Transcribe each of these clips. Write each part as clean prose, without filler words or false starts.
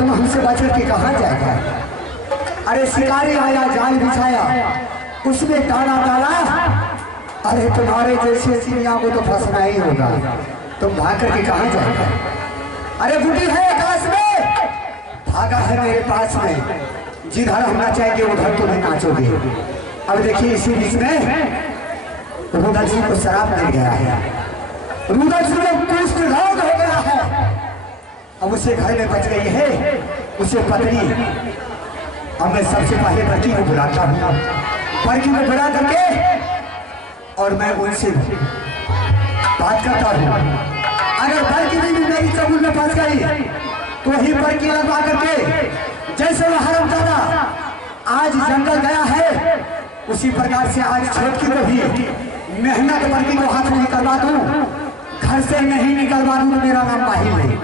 तुम हमसे बच के कहाँ जाएगा? अरे शिकारी आया जाल बिछाया उसमें ताला डाला। अरे तुम्हारे जैसे चिड़िया को तो फंसना ही होगा, तुम भाग करके कहाँ जाएगा? अरे बूढ़ी है आकाश में, भागा है मेरे पास में, जिधर हम नाचेंगे उधर तुम्हें नाचोगे। अब देखिए इसी बीच में रुद्र जी को शराब मिल गया है, रुद्र जी को कुष्ठ रोग हो गया है। अब उसे घर में बच गई है उसे पत्नी। अब मैं सबसे पहले बड़की को बुलाता हूँ, बड़की को बुला करके और मैं उनसे बात करता हूँ। अगर बड़की भी मेरी चबूल में फंस गई तो वही बड़की लगवा करके जैसे वो हरमजादा आज जंगल गया है उसी प्रकार से आज छोटकी को भी मेहनत बड़की को हाथ में निकलवा दूं, घर से नहीं निकलवा दूं तो मेरा नाम माहिर नहीं।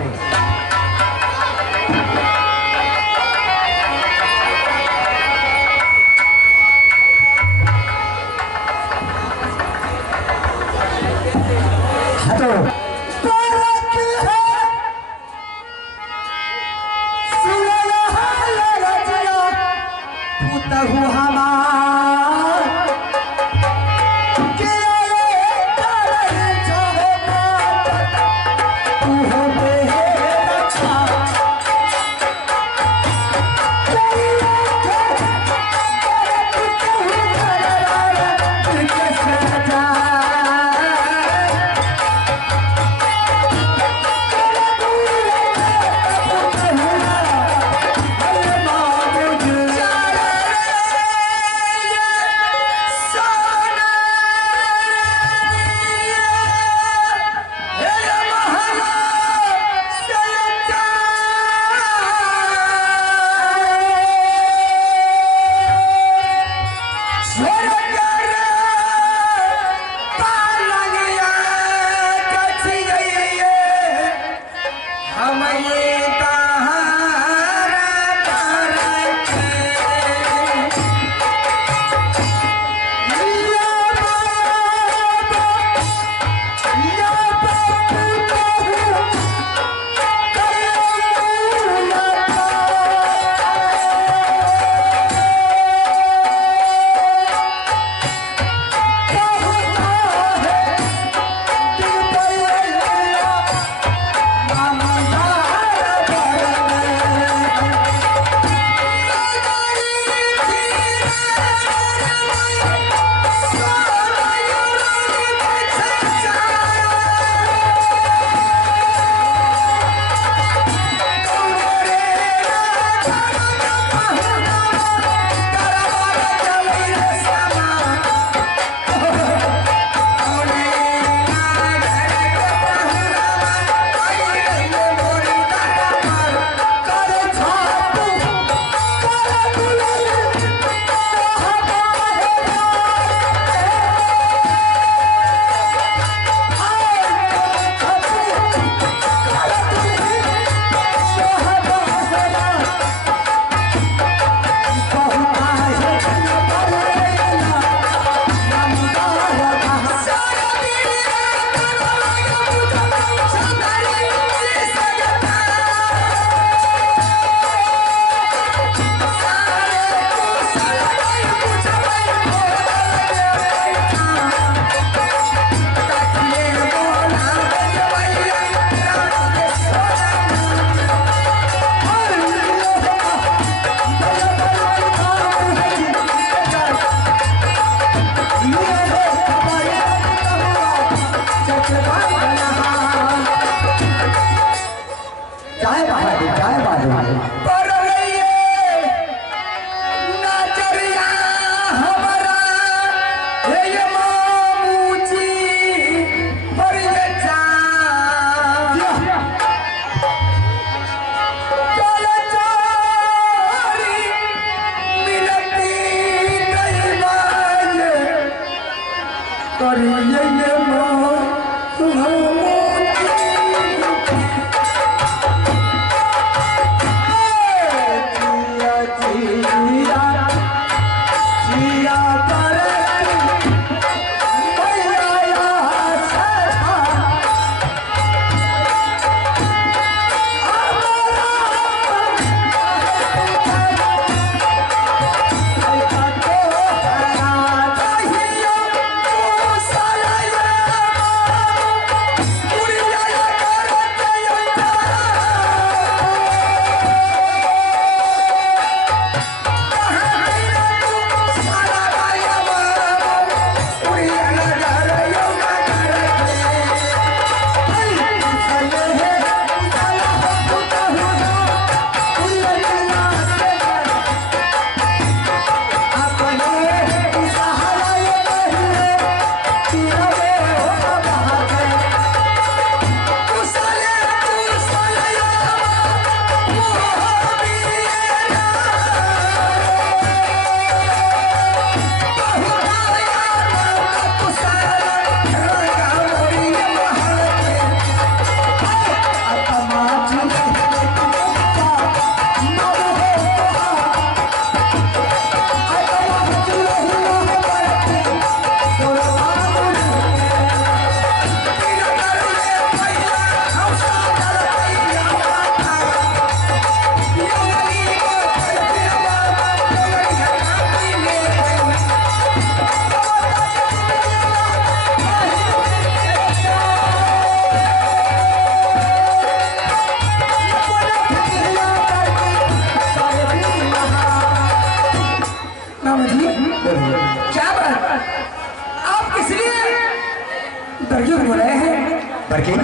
प्रयुक्त हो रहे हैं।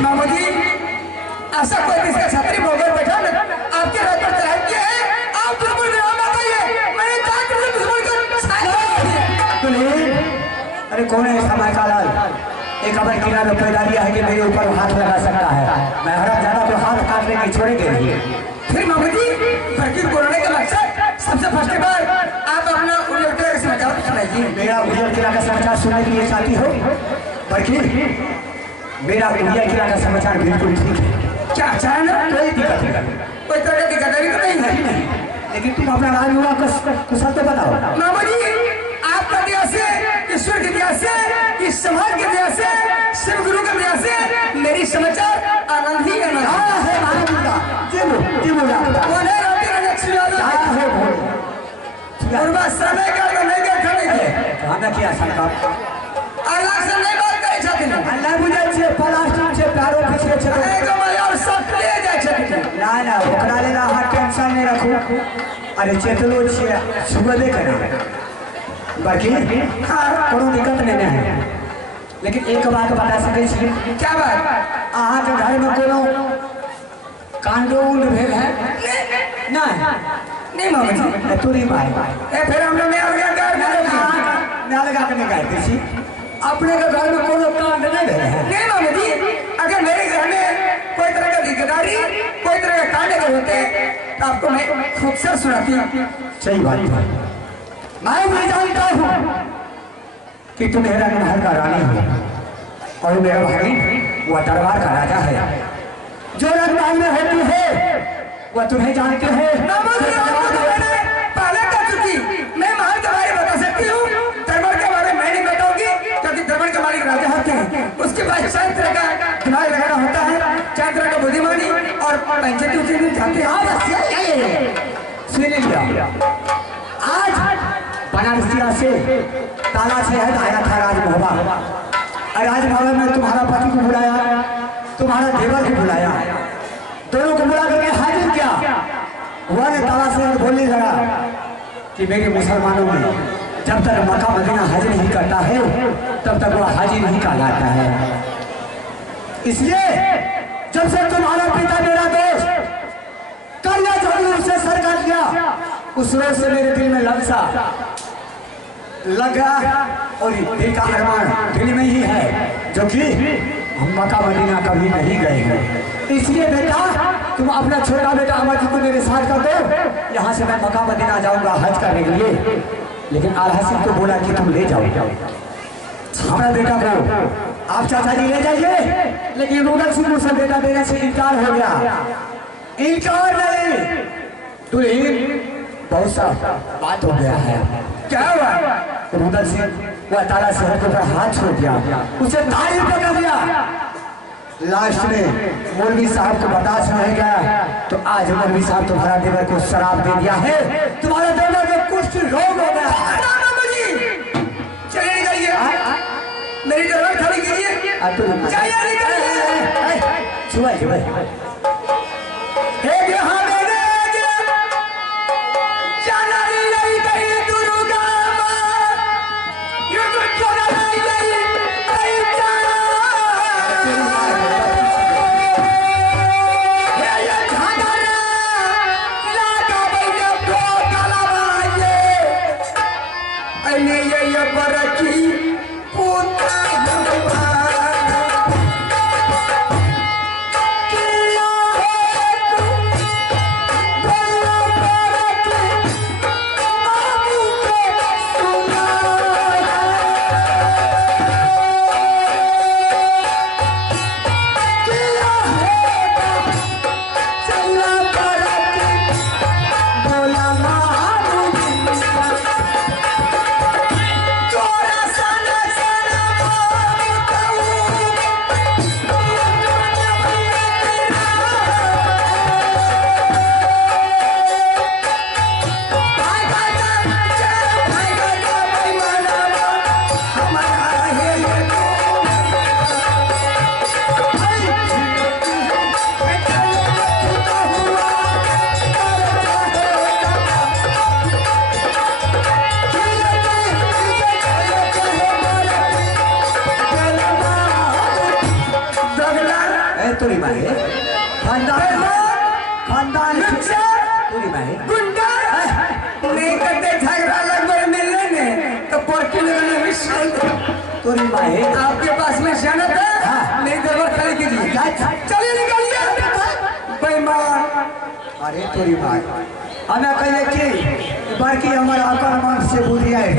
मामू जी ऐसा कोई किसका छतरी भोगर बैठा ना आपके रात पर चढ़ाई किया है, आप दुर्बल जवाब बताइए। मैंने जान कर दुश्मन को अरे कौन है समय का लाल? एक अबर किला में पैदा दिया है कि मेरे ऊपर हाथ लगा सकता है। मैं हरा ज्यादा तो हाथ काट लेंगे छोड़ेंगे नहीं। फिर मामू जी प्रयुक्त बोलने का मकसद सबसे फर्स्ट बार आप अपना उल्लेख के समाचार सुनाइए। मेरा उजल किला का समाचार सुनने के लिए चाहती हो? बल्कि मेरा उजल किला का समाचार बिल्कुल ठीक है। क्या अचानक कोई दिक्कत नहीं, कोई तरह की गदरी तो नहीं है। लेकिन तुम अपना राजविवाह कुशल तो बताओ। मामा जी आपका दया से, ईश्वर की दया से, इस समाज की दया से, शिव गुरु की दया से मेरी समाचार आनंद ही आनंद है। समय का नहीं बैठा नहीं किया सरकार अलग से नहीं बात करे छथिन। अल्लाह बुझै छै प्लास्टिक छै पैरो पीछे छै एगो मजार सब ले जाय छथिन। ना ना ओकरा लेल अहाँ टेंशन नहीं रखू। अरे चेतलो छियै सुबह करे बाकी कोनो दिक्कत नहीं है। लेकिन एक बात बता सकै छी। क्या बात? अहाँ के घर में कोनो कांडो उंड भेल है? नहीं मामा जी तोरी भाई फिर हम लोग में अलगा कर अलगा के निकाल दी छी। अपने के घर में कोनो कांड नहीं भेल है? नहीं मामा जी अगर मेरे घर में कोई तरह का दिक्कतदारी कोई तरह का कांड अगर होते तो आपको मैं खुद से सुनाती। सही बात है। मैं भी जानता हूँ कि तुम मेरा महल का रानी हो और मेरा भाई वह दरबार का राजा है। जो रंगमहल में होती है वह तुम्हें जानते हो। पहले कर चुकी मैं महल के बारे में बता सकती हूँ, दरबार के बारे में मैं नहीं बताऊंगी क्योंकि दरबार के मालिक राजा होते हैं। उसके बाद चार तरह का दिमाग लगाना होता है, चार तरह का बुद्धिमानी और पंचायती उसे भी जानते हैं। सुन लिया आज बनारसिया से ताला से है आया था राजभवन। राजभवन में तुम्हारा पति को बुलाया, तुम्हारा देवर को बुलाया, दोनों को बुला करके हाजिर किया। वह ने ताला से बोलने लगा कि मेरे मुसलमानों में जब तक मक्का मदीना हाजिर नहीं करता है तब तक वह हाजिर नहीं कहलाता है। इसलिए जब से तुम्हारा पिता मेरा दोस्त करिया जरूर से सर काट गया उस रोज से मेरे दिल में लगा और दिल का अरमान दिल में ही है जो कि हम मक्का मदीना कभी नहीं गए हैं। इसलिए बेटा तुम अपना छोटा बेटा अमर जी को मेरे साथ कर दो। यहाँ से मैं मक्का मदीना जाऊंगा हज करने के लिए। लेकिन आलहसन को बोला कि तुम ले जाओ हमारा बेटा को आप चाचा जी ले जाइए। लेकिन रोडल सिंह मुझसे बेटा देने से इनकार हो गया। इनकार नहीं दुल्हीन बहुत सा बात हो गया है। क्या हुआ? रुदल सिंह वह ताला शहर के ऊपर हाथ छोड़ दिया, उसे ताली पकड़ दिया। लास्ट में मौलवी साहब को बर्दाश्त नहीं गया तो आज मौलवी साहब तुम्हारा देवर को शराब दे दिया है। तुम्हारे देवर को कुछ रोग हो गया। चलिए निकलिए, मेरी दरबार खाली कीजिए। चलिए निकलिए। छुआ छुआ Puta माए खानदान खानदान तोरी माए गुंडा नहीं करते झगड़ा लगभग मिलने में तो पोर्टी लगाने में शाल तोरी माए आपके पास में सियाना था नहीं दरबार खाली कीजिए चलिए निकलिए बेईमान। अरे तोरी माए हमें कहिए कि बाकी हमारा आक्रमण से बुझिया है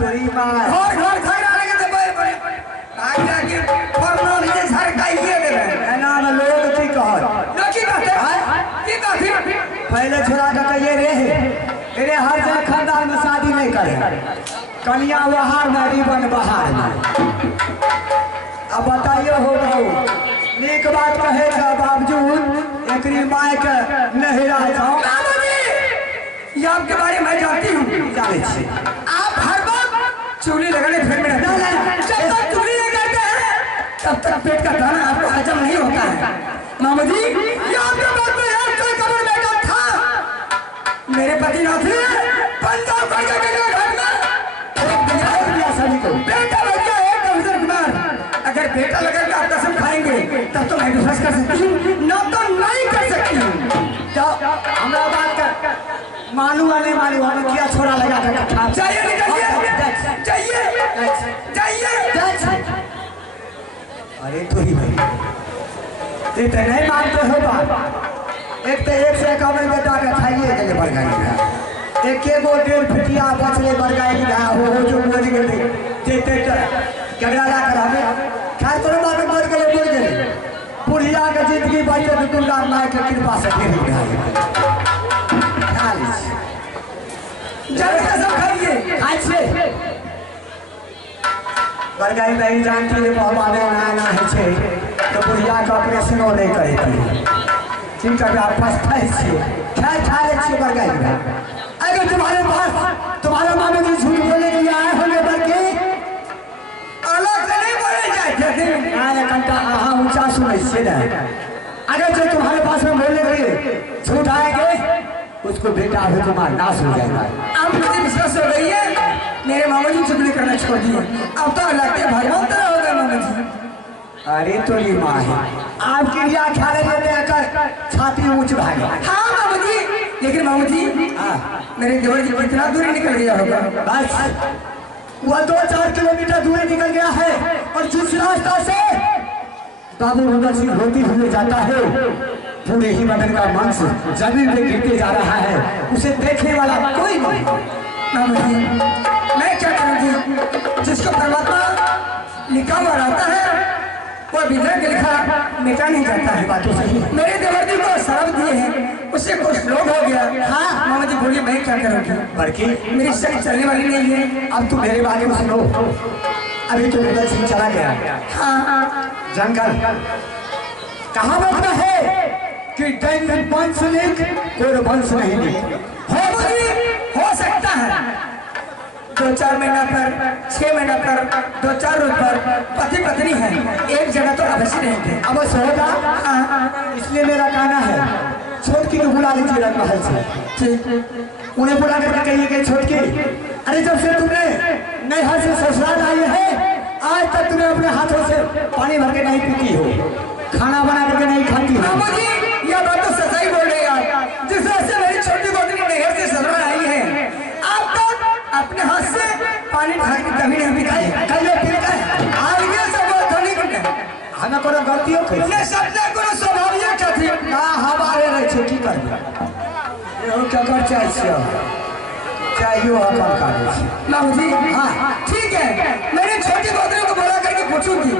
तोरी माए घर घर झगड़ा लगे तो बड़े आगे आगे फरना नीचे झड़काइए देवे एना में लोग की कहत नकी बात है की बात पहले छोरा का कहिए रे हर जगह खानदान में शादी नहीं करे कन्या बहार में रिबन बहार में। अब बताइए हो गौ नीक बात कहे के बावजूद एकरी माय के नहिरा जाओ ये आपके बारे में जानती हूँ जाने छी आप हर वक्त चूल्ही लगाने फिर में रहते हैं जब तक चूल्ही लगाते हैं तब तक पेट का दाना आपको हजम नहीं होता है। मामा जी ये आपके बात में है कोई कब्र बैठा था मेरे पति ना थे पंजाब करके गए घर में सभी को बेटा लग गया है कमजोर बीमार अगर बेटा लगेगा आप कसम खाएंगे तब तो मैं विश्वास कर सकती हूँ न तो नहीं कर सकती हूँ। जाओ हमरा बात कर मालूम नहीं मालूम हमें क्या छोरा लगा कर खा चाहिए निकलिए चाहिए अरे तो ही भाई तो नहीं मानते हो बात एक तो एक से कम बेटा के खाइए के बढ़ गई एक गो 1.5 फुटिया बचले बढ़ गई हो जो बोझ गए जेते झगड़ा ला कर हमें खाए तो मालूम बढ़ गए बुढ़िया के जिंदगी बचे तो दुर्गा माई के कृपा से फिर खा ली जल्दी कसम खाइए खाइए बरगाई नहीं जानती है हमारे ना है तो बुढ़िया का ऑपरेशन नहीं करेगी चिंता आप फंसते छिए खा ले छिए बरगाई में अगर तुम्हारे पास तुम्हारा मामा जी झूठ बोले के लिए आए होंगे बल्कि अलग से नहीं बोले जाए आए घंटा आहा ऊंचा सुने से ना अगर जो तुम्हारे पास में बोलने के लिए झूठ आएंगे उसको बेटा हो तुम्हारा नाश हो जाएगा। अब मुझे विश्वास हो गई है मेरे मामा जी चुगली करना छोड़ दिए अब तो लगते भगवान तरह हो गए मामा जी। अरे तो ये माँ है आपकी रिया ख्याल लेकर छाती ऊंच भागे। हाँ मामा जी लेकिन मामा जी मेरे देवर जी को इतना दूरी निकल गया होगा बस वह 2-4 किलोमीटर दूरी निकल गया है और जिस रास्ता से बाबू भगत सिंह होती हुए जाता है पूरे ही बदन का मांस जमीन में गिरते जा रहा है उसे देखने वाला कोई नहीं। मामा जी मैं क्या करूँगी जिसको परमात्मा लिखा हुआ रहता है वो विधर के लिखा मिटा नहीं जाता है। बातों सही मेरे देवर जी को शराब दिए हैं उससे कुछ लोग हो गया। हाँ मामा जी बोलिए मैं क्या करूँगी बल्कि मेरी सही चलने वाली नहीं है। अब तुम मेरे बारे में सुनो अभी तो भगत सिंह चला गया हाँ जंगल कहाँ बैठा है कि दैनिक वंश लिख कोई वंश नहीं लिख हो सकता है 2-4 महीना पर 6 महीना पर 2-4 रोज पर पति पत्नी है एक जगह तो अवश्य नहीं थे अवश्य होगा। इसलिए मेरा कहना है छोटकी को बुला लीजिए रंगमहल से उन्हें बुला कर कहिए कि छोटकी अरे जब से तुमने नैहर से ससुराल आई है आज तक तुम्हें अपने हाथों से पानी भर के नहीं पीती हो खाना बना करके नहीं खाती हो। मामा जी यह बात तो सच्चाई बोल रहे हैं आप जिस तरह से मेरी छोटी पत्नी नहर से ससुराल आई है आप तो अपने हाथ से पानी ढाल के कभी नहीं पिताई कहिए फिर आगे सब धनिक हमें कोनो गलती हो कही ये सबसे कोनो स्वाभाविक छथि ना हमारे रहे छे की करबे एहो क्या कर चाहिए चाहिए हमार कार्य छे मामा जी हाँ ठीक है मैंने छोटी पत्नी को बुला करके पूछूंगी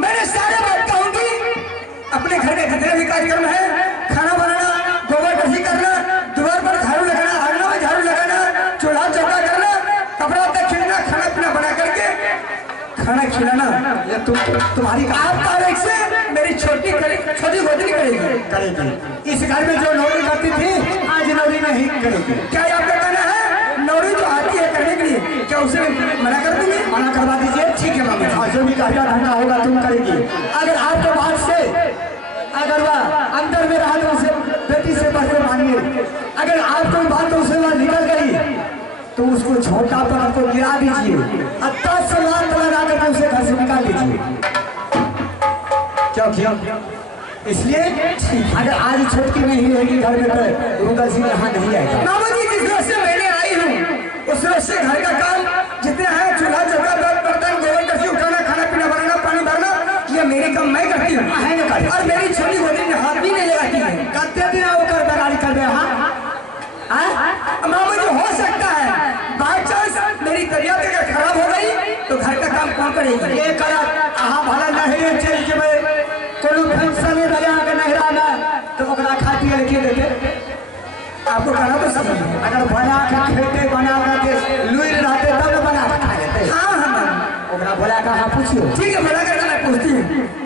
मैंने सारे बात कहूंगी अपने घर में जितने भी कार्यक्रम है खाना बनाना गोबर गसी करना द्वार पर झाड़ू लगाना आंगन में झाड़ू लगाना चूल्हा चौका करना कपड़ा तक खिलाना खाना पीना बना करके खाना खिलाना ये तुम्हारी आप तारीख से मेरी छोटी गोदरी करेगी इस घर में जो नौकरी करती थी आज नौकरी नहीं करेगी। क्या आपका कहना है नौकरी जो आती है करने के लिए क्या उसे मना कर दूंगी मना करवा दीजिए ठीक है मामा जो भी कहता रहना होगा तुम करेगी। अगर आपके बात से अगर वह अंदर में रहा तो उसे बेटी से बढ़कर मानिए अगर आपको बात तो उसे वह निकल गई तो उसको छोटा पर आपको गिरा दीजिए 10 लाख लगा कर उसे घर से निकाल दीजिए। क्यों इसलिए अगर आज छुट्टी नहीं रहेगी घर में तो रुदल सिंह यहाँ नहीं आएगा। मामा जी जिस रोज से मैंने आई हूँ उस रोज से घर का काम जितने हैं चूल्हा चौका बर्तन गोबर कसी उठाना खाना पीना बनाना पानी भरना ये मेरे काम मैं करती हूँ और मेरी छोटी गोदी में हाथ भी नहीं लगाती है। कितने दिन होकर बगाड़ी कर दे। मामा जी हो सकता है बाई चांस मेरी तबीयत अगर खराब हो गई तो घर का काम कौन करेगी। ये करा अहाँ भला नहीं चल जेबै कोनो फंक्शन में बजा के नहरा में तो ओकरा खातिर के देते आपको कहना तो समझ अगर बना के खेते बना के लुई रहते तब न बना के खा लेते। हाँ ओकरा बोला के हाँ पूछियो। ठीक है बोला कर मैं पूछती हूँ।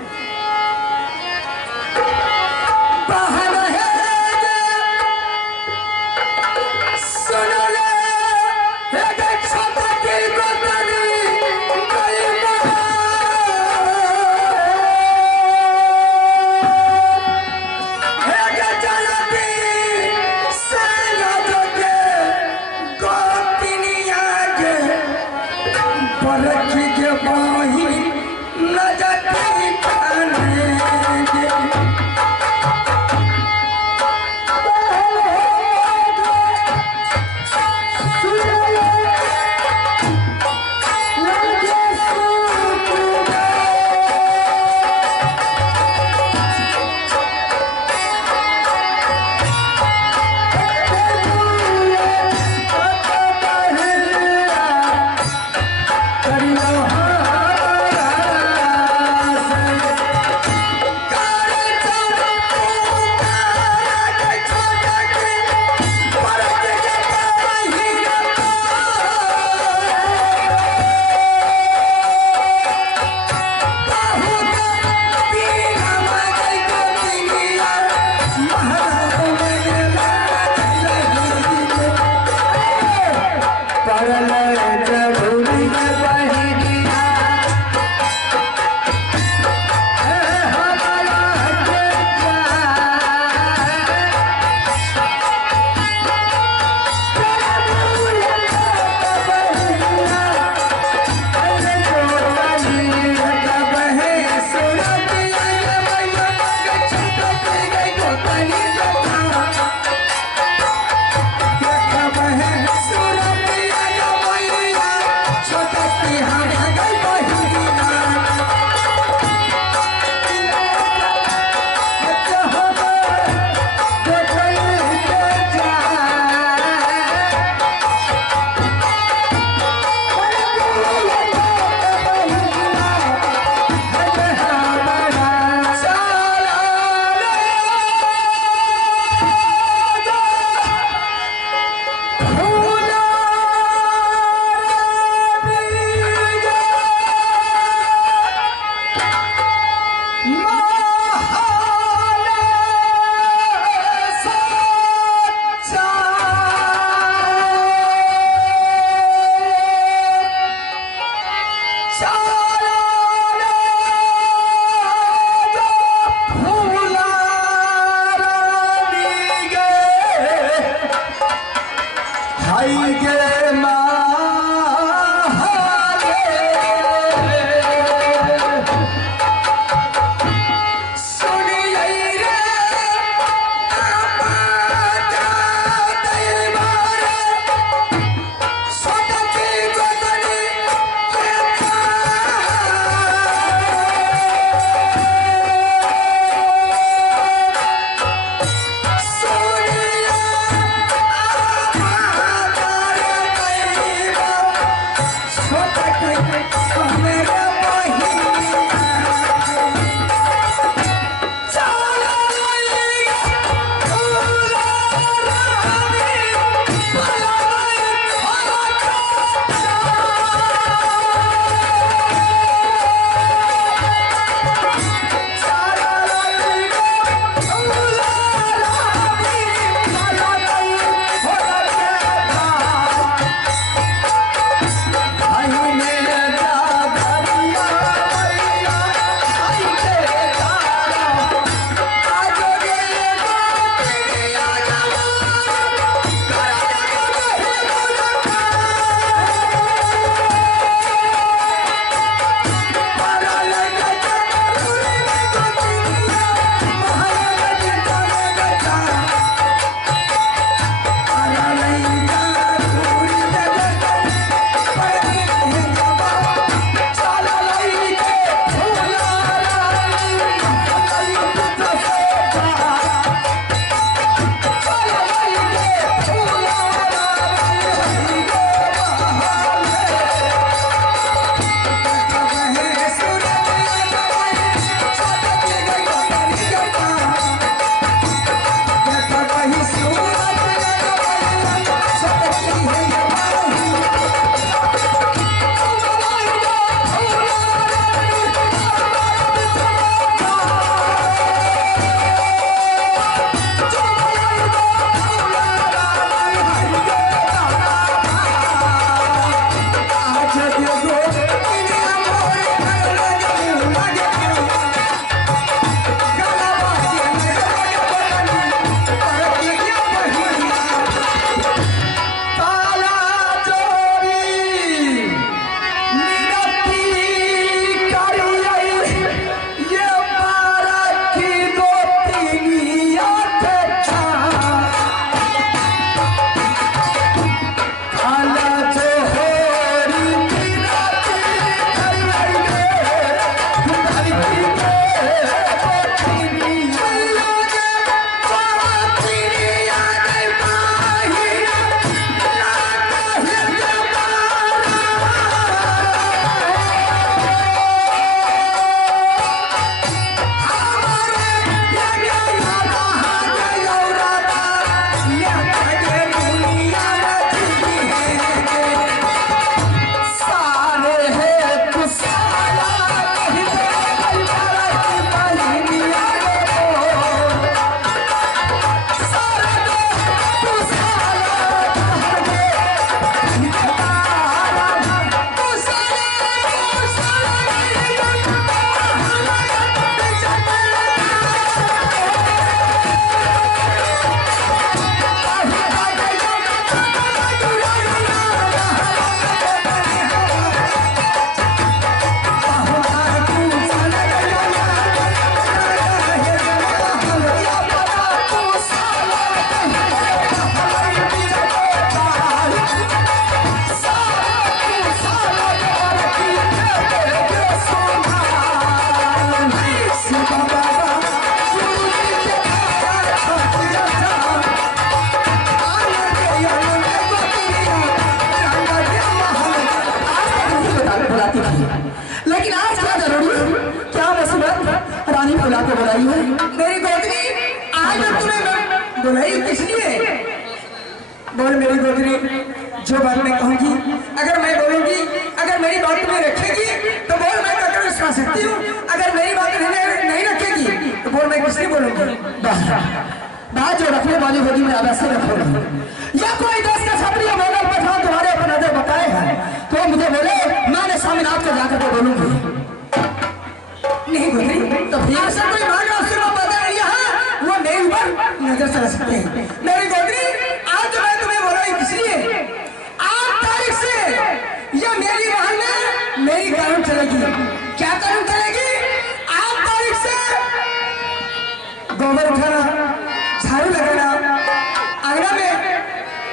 मेरी गोदनी आज मैं तुम्हें बुलाई किस लिए? बोल मेरी गोदनी, जो बात मैं कहूंगी अगर मैं बोलूंगी, अगर मेरी बात तुम्हें रखेगी तो बोल मैं कहकर सुना सकती हूँ, अगर मेरी बात नहीं रखेगी तो बोल मैं किससे बोलूंगी? बात जो रखने वाली होगी मैं अवश्य रखूंगी। या कोई देश का छपरी या मोगल पठान तुम्हारे ऊपर नजर बताए हैं तो मुझे बोले, मैंने स्वामीनाथ को जाकर के बोलूंगी। नहीं गोदनी, तो फिर ऐसा कोई वो मेरे ऊपर नजर चला सकते हैं। मेरी गोदनी, आज मैं तुम्हें बोला किस लिए? 8 तारीख से यह मेरी महल में मेरी कानून चलेगी। क्या कानून चलेगी? 8 तारीख से गोबर उठाना, झाड़ू लगाना, आंगना में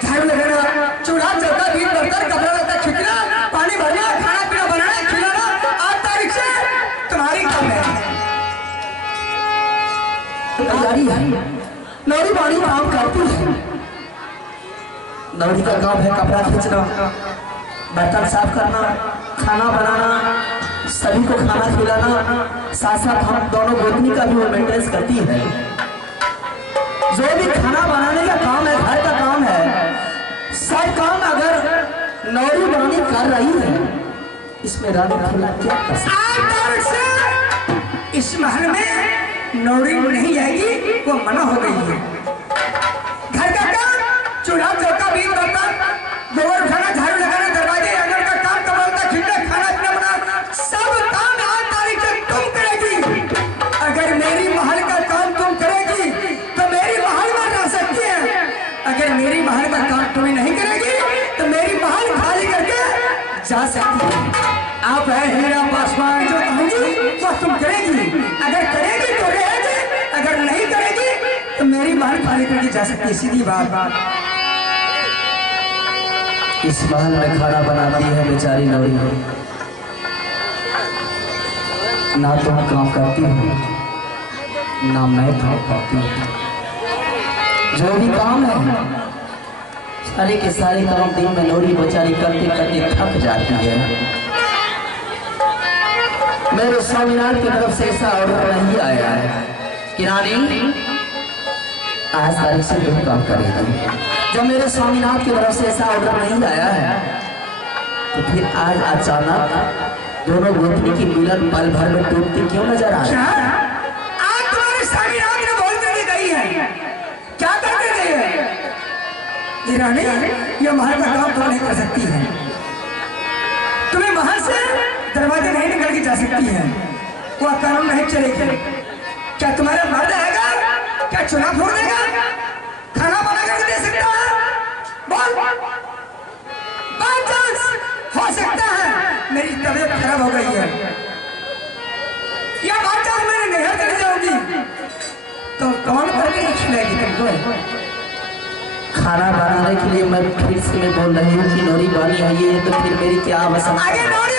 झाड़ू लगाना, चूल्हा चौका बीच बर्तन कपड़ा लत्ता खींचना, पानी भरना, खाना पीना बनाना, खिलाना, 8 तारीख से तुम्हारी काम है। तैयारी है, नौरी बाड़ी काम करती है। नौरी का काम है कपड़ा खींचना, बर्तन साफ करना, खाना बनाना, सभी को खाना खिलाना, साथ साथ हम दोनों गोतनी का भी वो मेंटेनेंस करती है। जो भी खाना बनाने का काम है, घर का काम है, सब काम अगर नौरी बाड़ी कर रही है, इसमें रानी खिला क्या कर सकती? इस महल में नौरी नहीं आएगी, वो मना हो गई है। घर का काम, चूल्हा चौका बीच बर्तन, गोबर उठाना, झाड़ू लगाना, दरवाजे आंगन का काम, कपड़ा लत्ता खींचना, खाना पीना बनाना, सब काम 8 तारीख से तुम करेगी। अगर मेरी महल का काम तुम करेगी तो मेरी महल में रह सकती है। अगर मेरी महल का काम तुम नहीं करेगी तो मेरी महल खाली करके जा सकती है। आप है हीरा पासवान, जो कहूंगी वो तुम करेगी। अगर करेगी तो रहेगी, अगर नहीं करेगी तो मेरी महल खाली करके जा सकती है। सीधी बात। इस महल में खाना बनाती है बेचारी नौरी, ना तुम काम करती हो ना मैं काम करती हूँ। जो भी काम है सारे के सारे काम दिन में नौरी बेचारी करते करते थक जाती है। मेरे स्वामीनाथ की तरफ से ऐसा ऑर्डर नहीं आया है कि रानी आज तारीख से तुम काम करेगी। जब मेरे स्वामीनाथ की तरफ से ऐसा ऑर्डर नहीं आया है तो फिर आज अचानक दोनों गोतनी की मिलन पल भर में टूटती क्यों नजर आ रही है? आज तुम्हारे स्वामीनाथ ने बोल करके गई है, क्या करके गई है? रानी, यह महल का काम तुम नहीं कर सकती है। तुम्हें महल से दरवाजे नहीं निकल के जा सकती है, वह कानून नहीं चलेगी। क्या तुम्हारा मर्द आएगा? क्या चुनाव फोड़ देगा? खाना बना कर दे सकता है? बोल। बाय चांस हो सकता है मेरी तबीयत खराब हो गई है, या बाय चांस मैंने नहर चली जाऊंगी तो कौन करके खिलाएगी तुमको? खाना बनाने के लिए मैं फिर से मैं बोल रही हूँ कि नौरी बानी आई है तो फिर मेरी क्या आवश्यकता? आगे नौरी